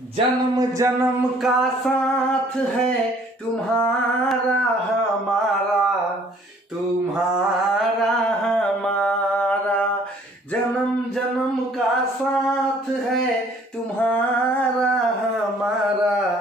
जन्म जन्म का साथ है तुम्हारा हमारा, तुम्हारा हमारा। जन्म जन्म का साथ है तुम्हारा हमारा,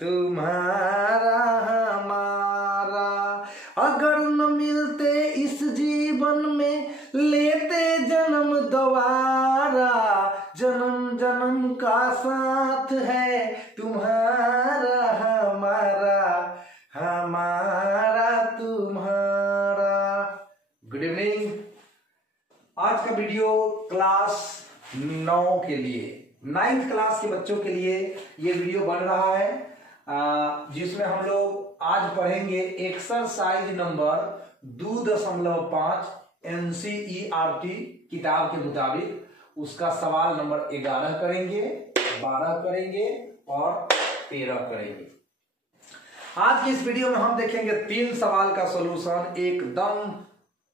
तुम्हारा हमारा। अगर न मिलते इस जीवन में लेते जन्म दोबारा। जन्म जन्म का साथ है तुम्हारा हमारा, हमारा तुम्हारा। Good evening. आज का वीडियो क्लास 9 के लिए, 9th क्लास के बच्चों के लिए ये वीडियो बन रहा है, जिसमें हम लोग आज पढ़ेंगे एक्सरसाइज नंबर 2.5 NCERT किताब के मुताबिक। उसका सवाल नंबर 11 करेंगे, 12 करेंगे और 13 करेंगे। आज की इस वीडियो में हम देखेंगे 3 सवाल का सॉल्यूशन एकदम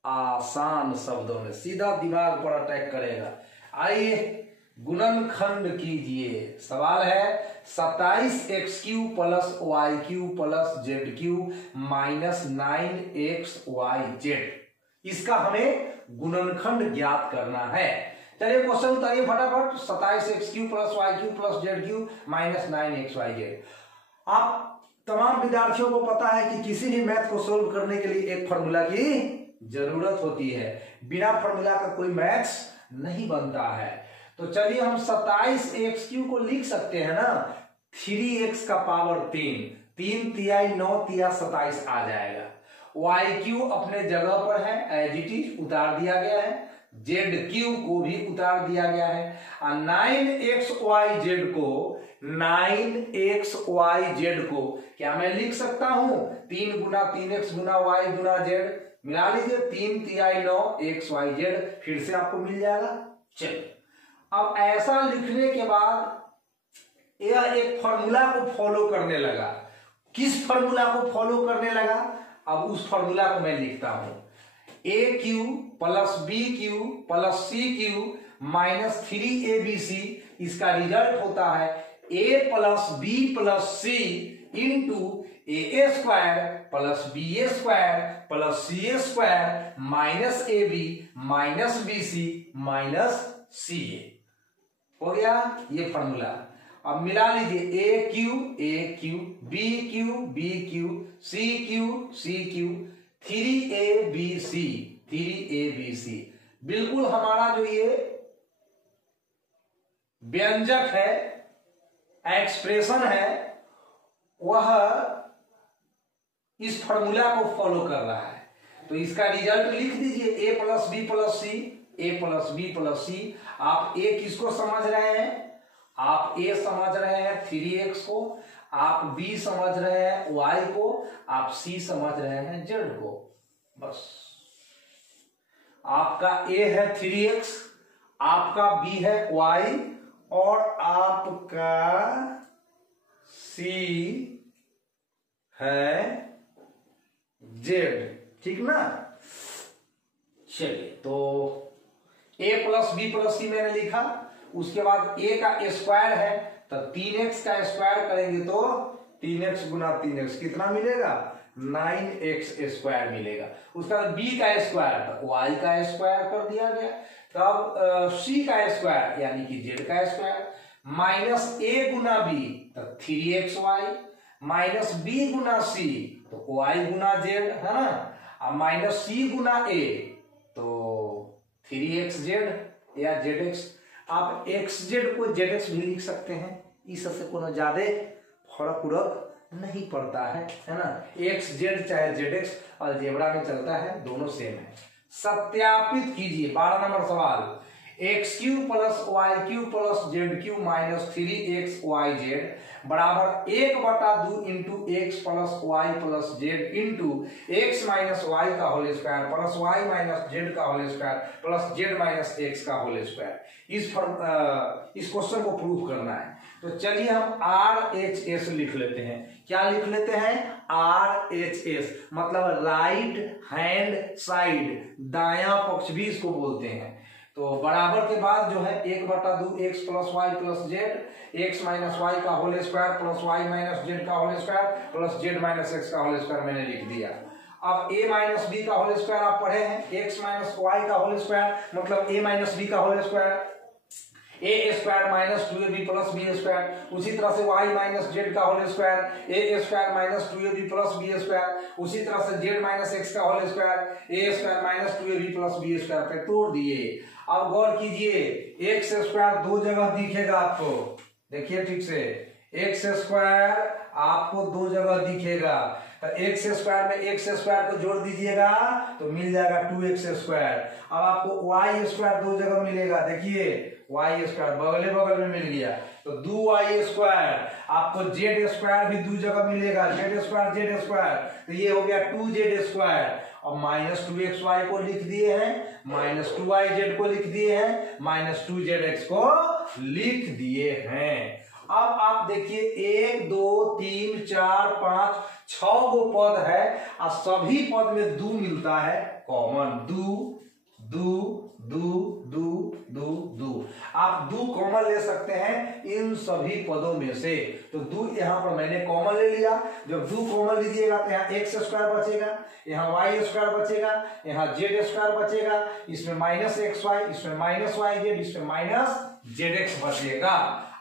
आसान शब्दों में, सीधा दिमाग पर अटैक करेगा। आइए गुणनखंड कीजिए। सवाल है 27x³ + y³ + z³ - 9xyz। इसका हमें गुणनखंड ज्ञात करना है। चलिए क्वेश्चन उतारिए फटाफट। 27x³ + y³ + z³ - 9xyz। आप तमाम विद्यार्थियों को पता है कि किसी भी मैथ को सोल्व करने के लिए एक फॉर्मूला की जरूरत होती है। बिना फॉर्मूला का कोई मैथ्स नहीं बनता है। तो चलिए हम 27x³ को लिख सकते हैं ना, 3x का पावर 3, 3 तिहाई 9 तिहा 27 आ जाएगा। y³ अपने जगह पर है, एज इट इज उतार दिया गया है। z³ को भी उतार दिया गया है। 9xyz को क्या मैं लिख सकता हूं? 3 × 3x × y × z मिला लीजिए, 3 तिहाई 9 xyz, फिर से आपको मिल जाएगा। चलिए अब ऐसा लिखने के बाद यह एक फॉर्मूला को फॉलो करने लगा। किस फॉर्मूला को फॉलो करने लगा? अब उस फॉर्मूला को मैं लिखता हूं। a³ + b³ + c³ - 3abc। इसका रिजल्ट होता है a + b + c × a² + b² + c² - ab - bc - ca। हो गया ये फॉर्मूला। अब मिला लीजिए a³ b³ c³ 3abc। बिल्कुल हमारा जो ये व्यंजक है, एक्सप्रेशन है, वह इस फॉर्मूला को फॉलो कर रहा है। तो इसका रिजल्ट लिख दीजिए a + b + c, a + b + c। आप a किसको समझ रहे हैं? आप a समझ रहे हैं 3x को, आप b समझ रहे हैं y को, आप c समझ रहे हैं z को। बस आपका a है 3x, आपका b है y और आपका c है z। ठीक ना? चलिए तो a + b + c मैंने लिखा। उसके बाद a का स्क्वायर है तो 3x का स्क्वायर करेंगे तो 3x × 3x कितना मिलेगा? 9x² मिलेगा। उसके बाद b का स्क्वायर तो y का स्क्वायर कर दिया गया। तब c का स्क्वायर यानी कि z का स्क्वायर -a × b तो 3xy -b × c तो y × z है ना, अब -c × a तो 3xz या zx। आप xz को zx भी लिख सकते हैं, इससे कोनो ज्यादा फर्क उड़क नहीं पड़ता है ना। xz चाहे zx अलजेब्रा में चलता है, दोनों सेम है। सत्यापित कीजिए। 12 नंबर सवाल, x³ + y³ + z³ - 3xyz बराबर 1/2 × x + y + z × x - y का होल स्क्वायर + y - z का होल स्क्वायर + z - x का होल स्क्वायर। इस क्वेश्चन को प्रूफ करना है। तो चलिए हम RHS लिख लेते हैं। क्या लिख लेते हैं? RHS मतलब राइट हैंड साइड, दायां पक्ष भी इसको बोलते हैं। तो बराबर के बाद जो है 1/2 x plus Y plus Z x minus y का whole square plus y minus z का whole square plus z minus x का होल स्क्वायर मैंने लिख दिया। अब a माइनस बी का होल स्क्वायर आप पढ़े हैं, x माइनस वाई का होल स्क्वायर मतलब a माइनस बी का whole square, a square minus 2ab plus b square. उसी तरह से y माइनस जेड का whole square a square minus 2ab plus b square. उसी तरह से जेड माइनस एक्स का whole square a square minus 2ab plus b square पे तोड़ दिए। अब गौर कीजिए एक्स स्क्वायर दो जगह दिखेगा आपको, देखिए ठीक से, एक्स स्क्वायर आपको दो जगह दिखेगा। तो एक्स स्क्वायर में एक्स स्क्वायर को जोड़ दीजिएगा तो मिल जाएगा 2x स्क्वायर। अब आपको वाई स्क्वायर दो जगह मिलेगा, देखिए वाई स्क्वायर बगले बगल में मिल गया तो 2y स्क्वायर। आपको जेड स्क्वायर भी दो जगह मिलेगा, जेड स्क्वायर, तो ये हो गया 2z स्क्वायर। और माइनस 2xy को लिख दिए हैं, माइनस 2yz को लिख दिए हैं, माइनस 2zx को लिख दिए हैं। अब आप देखिए 1 2 3 4 5 6 गो पद है और सभी पद में दो मिलता है कॉमन, दो। आप दो कॉमन ले सकते हैं इन सभी पदों में से, तो दो यहां पर मैंने कॉमन ले लिया। जब दो कॉमन लीजिएगा तो यहाँ एक्स स्क्वायर बचेगा, यहाँ वाई स्क्वायर बचेगा, यहाँ जेड स्क्वायर बचेगा, इसमें माइनस एक्स वाई, इसमें माइनस वाई जेड, इसमें माइनस जेड एक्स बचेगा।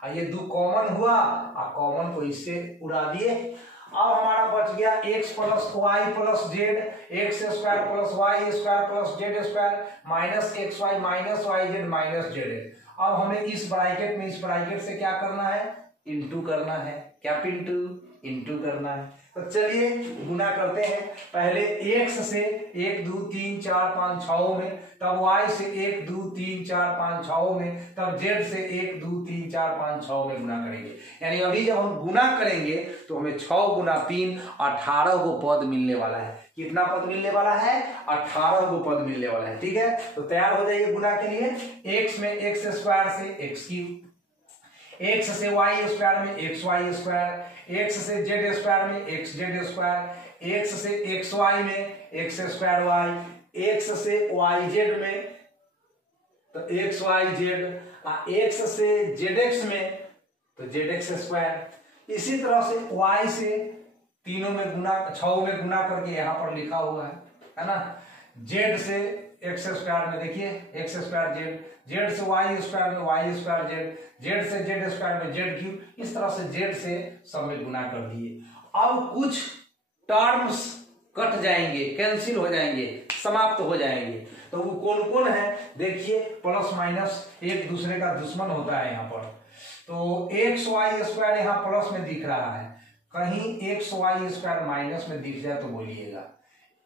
ये दो कॉमन हुआ और कॉमन को इससे उड़ा दिए। अब हमारा बच गया x plus Y plus Z, X square plus Y square plus Z square minus X Y minus Y Z minus Z. अब हमें इस ब्रैकेट में इस ब्रैकेट से क्या करना है, इंटू करना है। क्या पिंटू, इंटू करना है। तो चलिए गुना करते हैं। पहले x से 1 2 3 4 5 6 में, तब y से 1 2 3 4 5 6 में, तब z से 1 2 3 4 5 6 में गुना करेंगे। यानी अभी जब हम गुना करेंगे तो हमें 6 गुना 3 18 को पद मिलने वाला है। कितना पद मिलने वाला है, 18 को पद मिलने वाला है। ठीक है, तो तैयार हो जाइए गुना के लिए। x में x स्क्वायर से x क्यूब, एक्स से वाई स्क्वायर में एक्स वाई स्क्वायर, एक्स से जेड स्क्वायर में एक्स जेड स्क्वायर, एक्स से एक्स वाई में एक्स स्क्वायर वाई, एक्स से वाई जेड में तो एक्स वाई जेड, एक्स से जेड एक्स में तो जेड एक्स स्क्वायर। इसी तरह से वाई से तीनों में गुना, 6 में गुना करके यहाँ पर लिखा हुआ है ना। जेड से एक्स स्क्वायर में देखिए एक्स स्क्वायर जेड, जेड से वाई स्क्वायर में वाई स्क्वायर जेड, जेड से जेड स्क्वायर में जेड क्यूब। इस तरह से जेड से सब में गुना कर दिए। अब कुछ टर्म्स कट जाएंगे, कैंसिल हो जाएंगे, समाप्त हो जाएंगे। तो वो कौन कौन है देखिए, प्लस माइनस एक दूसरे का दुश्मन होता है यहाँ पर। तो एक्स वाई स्क्वायर यहाँ प्लस में दिख रहा है, कहीं एक्स वाई स्क्वायर माइनस में दिख जाए तो बोलिएगा।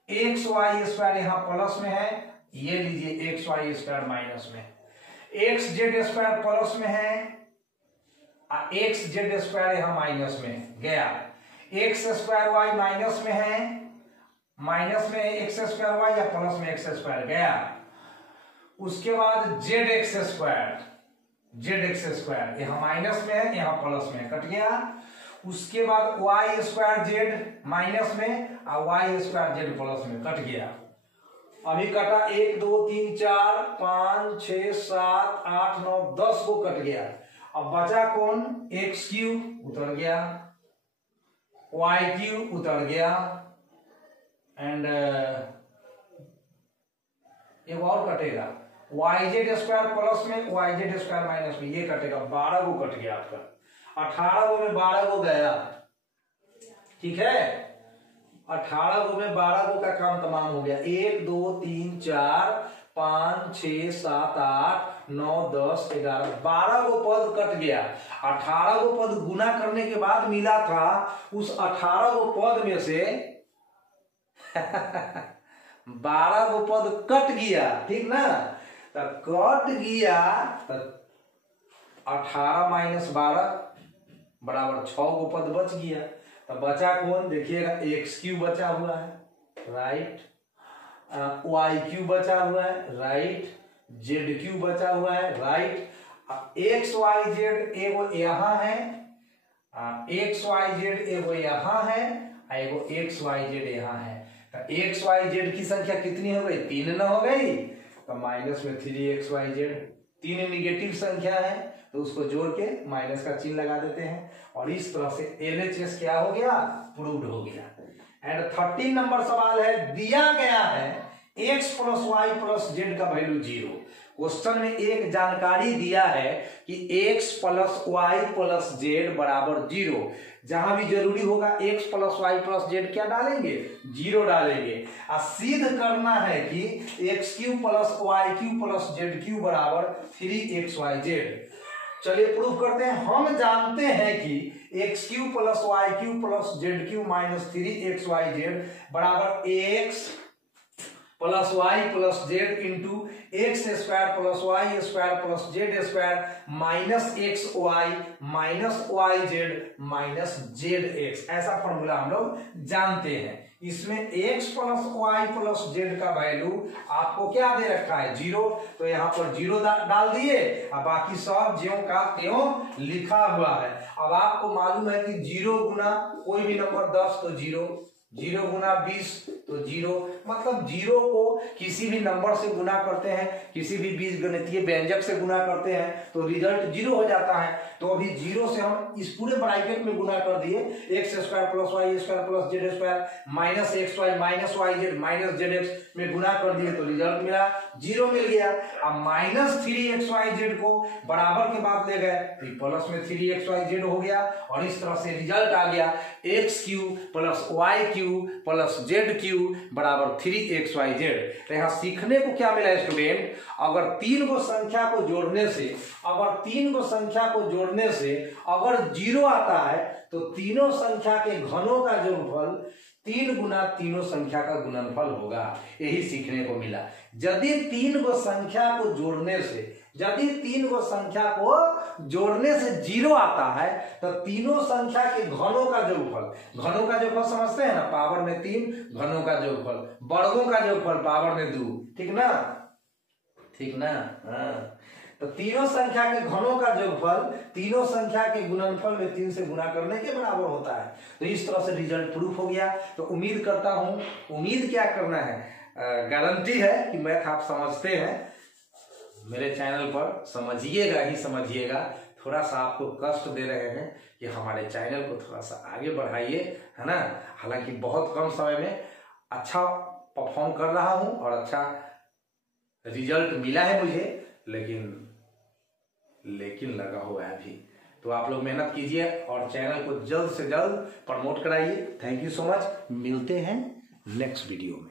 एक्स वाई स्क्वायर यहाँ प्लस में है, ये लीजिए एक्स वाई स्क्वायर माइनस में। एक्स जेड स्क्वायर प्लस में है, एक्स जेड स्क्वायर यहाँ माइनस में गया। एक्स स्क्वायर वाई माइनस में है, माइनस में एक्स स्क्वायर वाई या प्लस में एक्स स्क्वायर गया। उसके बाद Z X square, Z X square यहाँ माइनस में है, यहाँ प्लस में कट गया। उसके बाद वाई स्क्वायर जेड माइनस में और वाई स्क्वायर जेड प्लस में कट गया। अभी कटा 1 2 3 4 5 6 7 8 9 10 को कट गया। अब बचा कौन, एक्स क्यूब उतर गया, वाई क्यूब उतर गया, एंड एक और कटेगा वाई जेड स्क्वायर प्लस में वाई जेड स्क्वायर माइनस में, ये कटेगा। 12 को कट गया आपका, 18 को में 12 को गया। ठीक है, 18 को में 12 को का काम तमाम हो गया। 1 2 3 4 5 6 7 8 9 10 11 12 को पद कट गया। 18 को पद गुना करने के बाद मिला था, उस 18 को पद में से 12 को पद कट गया। ठीक ना, तो कट गया तो 18 माइनस 12 बराबर 6 को पद बच गया। तो बचा कौन देखिएगा, एक्स क्यू बचा हुआ है, राइट, वाई क्यू बचा हुआ है, राइट, जेड क्यू बचा हुआ है, राइट। एक्स वाई जेड एगो यहाँ है, एक्स वाई जेड एगो यहाँ है, एगो एक्स वाई जेड यहाँ है। तो एक्स वाई जेड की संख्या कितनी हो गई, 3 न हो गई। तो माइनस में 3xyz, 3 निगेटिव संख्या है तो उसको जोड़ के माइनस का चिन्ह लगा देते हैं और इस तरह से LHS क्या हो गया, प्रूव्ड हो गया। एंड 13 नंबर सवाल है, दिया गया है x plus Y plus Z का वैल्यू 0। क्वेश्चन में एक जानकारी दिया है कि x plus Y plus Z बराबर 0। जहां भी जरूरी होगा x plus Y plus Z क्या डालेंगे, 0 डालेंगे। और सिद्ध करना है कि X cube plus Y cube plus Z cube बराबर 3xyz। चलिए प्रूफ करते हैं। हम जानते हैं कि X cube plus Y cube plus Z cube minus 3xyz बराबर X plus Y plus Z into X square plus Y square plus Z square minus X Y minus Y Z minus Z X, ऐसा formula हम लोग जानते हैं। इसमें x plus Y plus Z का value आपको क्या दे रखा है, 0, तो यहाँ पर 0 डाल दिए और बाकी सब ज्यों का त्यों लिखा हुआ है। अब आपको मालूम है कि 0 गुना कोई भी नंबर 10 तो 0, 0 गुना 20 तो 0, मतलब 0 को किसी भी नंबर से गुना करते हैं, किसी भी बीजगणितीय व्यंजक से गुना करते हैं तो रिजल्ट 0 हो जाता है। तो अभी 0 से हम इस पूरे ब्रैकेट में गुना कर दिए, X square plus Y square plus Z square minus X Y minus Y Z minus Z X में गुना कर दिए तो रिजल्ट मिला 0 मिल गया। अब माइनस 3xyz को बराबर के बाद ले गए तो प्लस में 3xyz हो गया और इस तरह से रिजल्ट आ गया X cube plus Y cube plus Z cube बराबर 3xyz। तो यहाँ सीखने को क्या मिला स्टूडेंट, अगर 3 को संख्या को जोड़ने से अगर 0 आता है तो तीनों संख्या के घनों का जोड़फल 3 गुना तीनों संख्या का गुणनफल होगा, यही सीखने को मिला। यदि 3 को संख्या को जोड़ने से 0 आता है तो तीनों संख्या के घनों का जोड़फल समझते हैं ना, पावर में 3 घनों का जोड़फल, वर्गों का जोड़फल पावर में 2, ठीक ना हाँ। तो तीनों संख्या के घनों का जोड़फल तीनों संख्या के गुणनफल में 3 से गुना करने के बराबर होता है। तो इस तरह से रिजल्ट प्रूफ हो गया। तो उम्मीद करता हूं, उम्मीद क्या करना है, गारंटी है कि मैथ आप समझते हैं। मेरे चैनल पर समझिएगा। थोड़ा सा आपको कष्ट दे रहे हैं कि हमारे चैनल को थोड़ा सा आगे बढ़ाइए, है ना। हालांकि बहुत कम समय में अच्छा परफॉर्म कर रहा हूं और अच्छा रिजल्ट मिला है मुझे, लेकिन लगा हुआ है अभी। तो आप लोग मेहनत कीजिए और चैनल को जल्द से जल्द प्रमोट कराइए। थैंक यू सो मच, मिलते हैं नेक्स्ट वीडियो में।